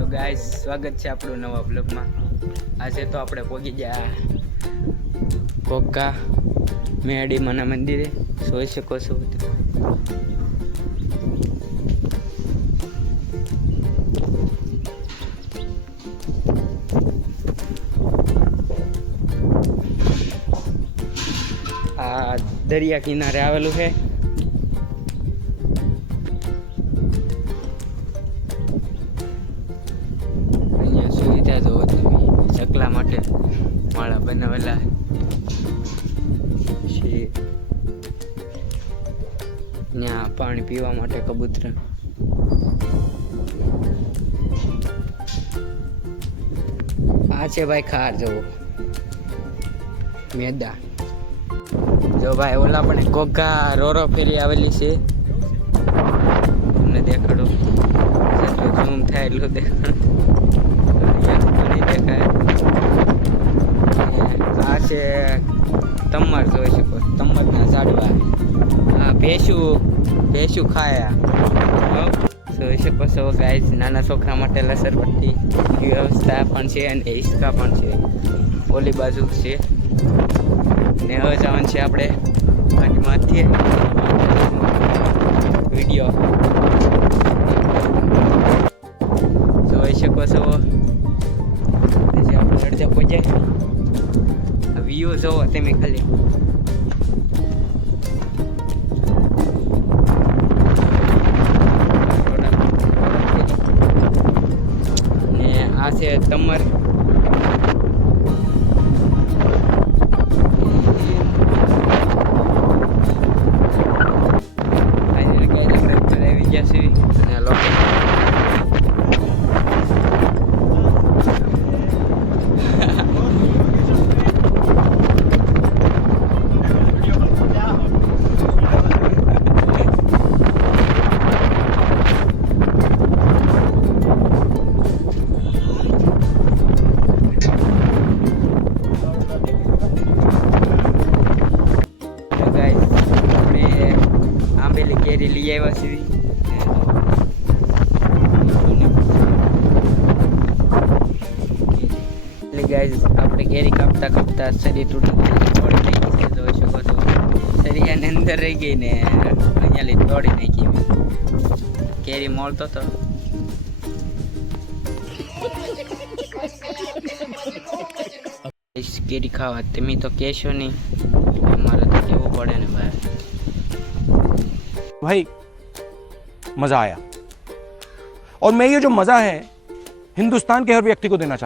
Hello guys, સ્વાગત છે આપણું નવા બ્લોગમાં। આજે તો આપણે પહોંચી ગયા કોકા મેડીમાના મંદિરે। જોઈ શકો છો આ દરિયા કિનારે આવેલું છે। અહીંયા સુવિધા જોવો તમે, ચકલા માટે માળા બનાવેલા છે। ત્યાં પાણી પીવા માટે કબૂતર। આ છે ભાઈ ખાર જોવો, મેદા જો ભાઈ ઓલા પણ ઘોઘા રોરો ફેરી આવેલી છે। તમને દેખાડો, જેટલું ઝૂમ થાય એટલું દેખાડો, દેખાય। આ છે તમર, જોઈ શકો તમરના ઝાડવા। હા ભેંસું ખાયા જોઈ શકો છો ગાઈસ। નાના છોકરા માટે લસરપટ્ટી વ્યવસ્થા પણ છે અને હિસકા પણ છે ઓલી બાજુ છે। ને હવે જવાનું છે આપણે ગાડીમાંથી વિડીયો જોઈ શકો છો। પછી આપણે અડધા પહોંચ્યા। વ્યૂ જોવો તમે ખાલી, ને આ છે તમર। કેરી લઈ આવ્યા છીએ એટલે ગાઈસ આપણે કેરી કાપતા શરીર તૂટી તોડી નાખી છે। જોઈ શકો છો શરીરની અંદર રહી ગઈ ને અહીંયા લઈ તોડી નાખી। કેરી મળતો તો કેરી ખાવા તમે તો કહેશો નહીં, અમારે તો કેવું પડે ને ભાઈ। भाई मजा आया और मैं ये जो मजा है हिंदुस्तान के हर व्यक्ति को देना चाहता हूं।